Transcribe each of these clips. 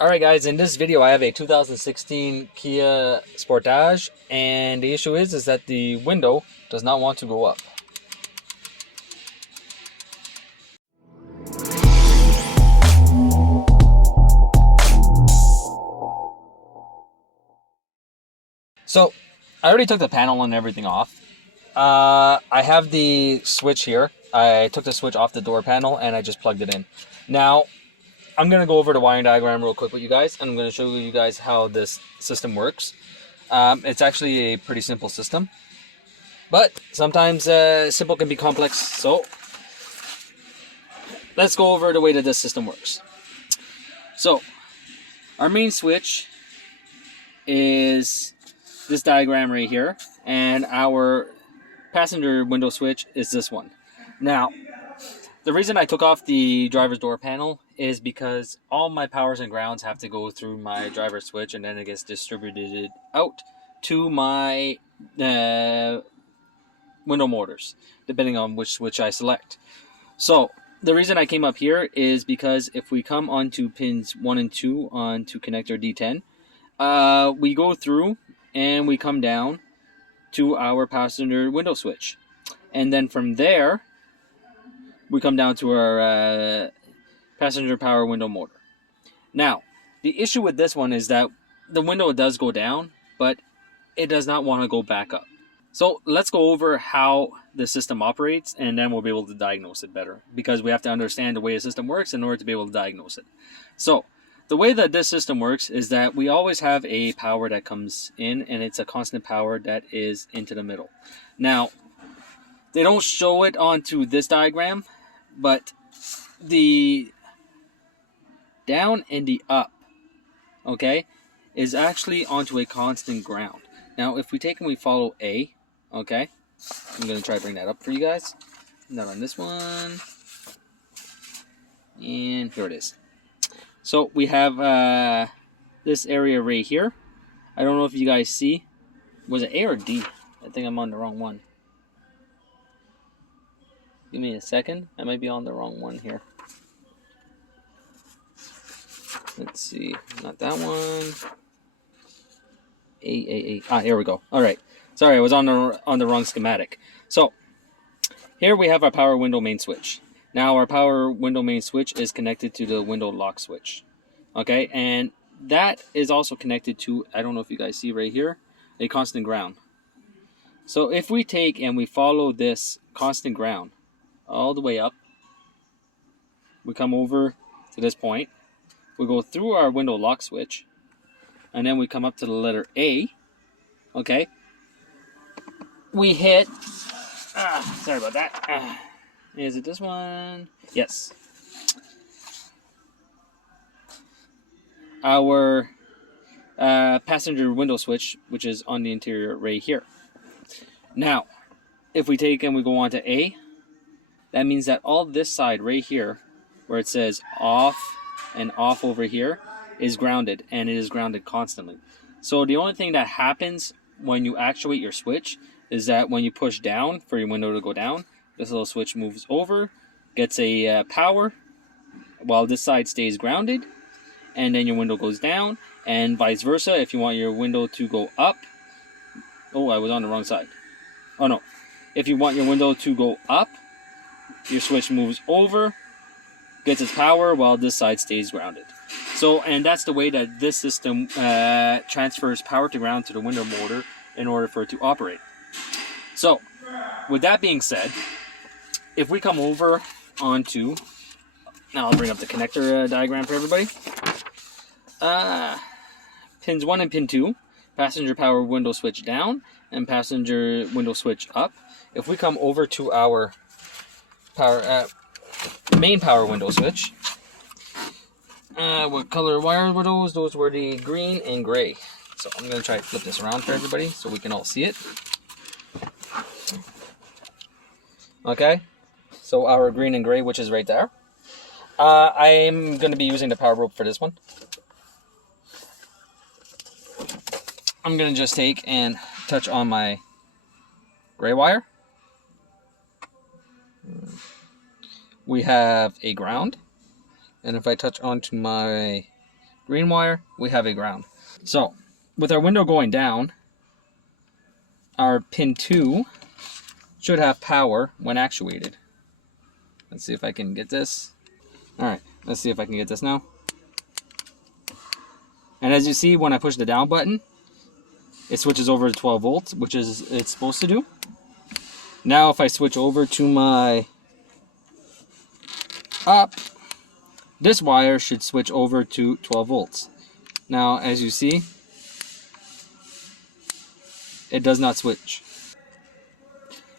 Alright guys, in this video I have a 2016 Kia Sportage, and the issue is that the window does not want to go up. So, I already took the panel and everything off. I have the switch here. I took the switch off the door panel and I just plugged it in. Now, I'm going to go over the wiring diagram real quick with you guys, and I'm going to show you guys how this system works. It's actually a pretty simple system, but sometimes simple can be complex, so let's go over the way that this system works. So, our main switch is this diagram right here, and our passenger window switch is this one. Now, the reason I took off the driver's door panel is because all my powers and grounds have to go through my driver's switch, and then it gets distributed out to my window motors, depending on which switch I select. So the reason I came up here is because if we come onto pins 1 and 2 onto connector D10, we go through and we come down to our passenger window switch, and then from there we come down to our passenger power window motor. Now, the issue with this one is that the window does go down, but it does not want to go back up. So let's go over how the system operates, and then we'll be able to diagnose it better, because we have to understand the way the system works in order to be able to diagnose it. So the way that this system works is that we always have a power that comes in, and it's a constant power that is into the middle. Now, they don't show it onto this diagram, but the down and the up, okay, is actually onto a constant ground. Now, if we take and we follow A, okay, I'm going to try to bring that up for you guys. Not on this one. And here it is. So we have this area right here. I don't know if you guys see. Was it A or D? I think I'm on the wrong one. Give me a second. I might be on the wrong one here. Let's see. Not that one. A. Ah, here we go. All right. Sorry, I was on the wrong schematic. So here we have our power window main switch. Now our power window main switch is connected to the window lock switch. Okay, and that is also connected to, I don't know if you guys see right here, a constant ground. So if we take and we follow this constant ground all the way up, we come over to this point, we go through our window lock switch, and then we come up to the letter A, okay? We hit, sorry about that. Is it this one? Yes. Our passenger window switch, which is on the interior right here. Now, if we take and we go on to A, that means that all this side right here, where it says off and off over here, is grounded, and it is grounded constantly. So the only thing that happens when you actuate your switch is that when you push down for your window to go down, this little switch moves over, gets a power, while this side stays grounded, and then your window goes down, and vice versa. If you want your window to go up, oh, I was on the wrong side. Oh no. If you want your window to go up, your switch moves over, gets its power, while this side stays grounded. So, and that's the way that this system transfers power to ground to the window motor in order for it to operate. So, with that being said, if we come over onto, now I'll bring up the connector diagram for everybody. Pins 1 and pin 2, passenger power window switch down and passenger window switch up. If we come over to our power main power window switch, what color wires were those? Those were the green and gray. So I'm going to try to flip this around for everybody so we can all see it. Okay, so our green and gray, which is right there. I'm going to be using the power rope for this one. I'm going to just take and touch on my gray wire. We have a ground, and if I touch onto my green wire, we have a ground. So with our window going down, our pin 2 should have power when actuated. Let's see if I can get this. Alright, let's see if I can get this now. And as you see, when I push the down button, it switches over to 12 volts, which is it's supposed to do. Now if I switch over to my up, this wire should switch over to 12 volts. Now as you see, it does not switch.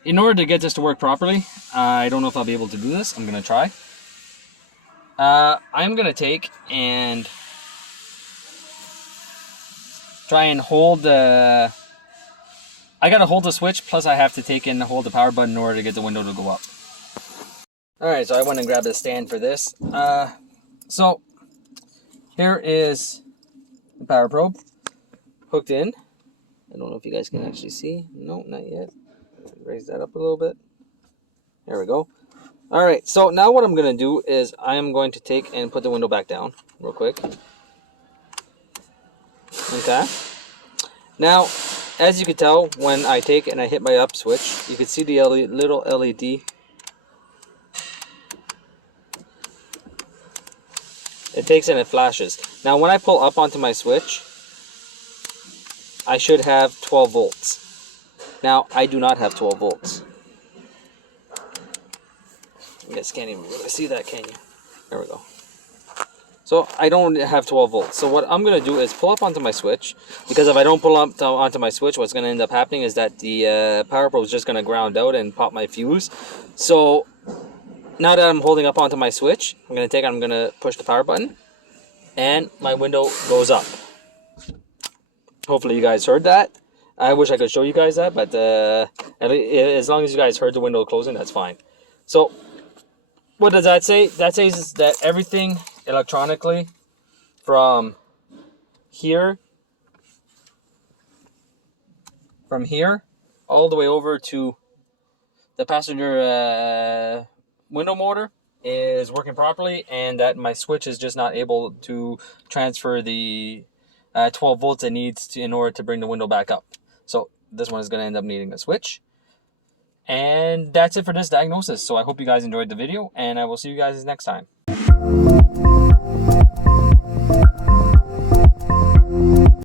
In order to get this to work properly, I don't know if I'll be able to do this. I'm going to try. I'm going to take and try and hold the... I got to hold the switch, plus I have to take and hold the power button in order to get the window to go up. Alright, so I went and grabbed a stand for this. So here is the power probe hooked in. I don't know if you guys can actually see. No, not yet. Raise that up a little bit. There we go. Alright, so now what I'm going to do is I am going to take and put the window back down real quick. Okay. Now, as you can tell, when I take and I hit my up switch, you can see the little LED. It takes and it flashes. Now, when I pull up onto my switch, I should have 12 volts. Now, I do not have 12 volts. You guys can't even really see that, can you? There we go. So, I don't have 12 volts. So, what I'm going to do is pull up onto my switch. Because if I don't pull up onto my switch, what's going to end up happening is that the power probe is just going to ground out and pop my fuse. So, now that I'm holding up onto my switch, I'm going to push the power button. And my window goes up. Hopefully you guys heard that. I wish I could show you guys that, but as long as you guys heard the window closing, that's fine. So, what does that say? That says that everything electronically from here all the way over to the passenger window motor is working properly, and that my switch is just not able to transfer the 12 volts it needs to in order to bring the window back up. So this one is going to end up needing a switch. And that's it for this diagnosis. So I hope you guys enjoyed the video, and I will see you guys next time.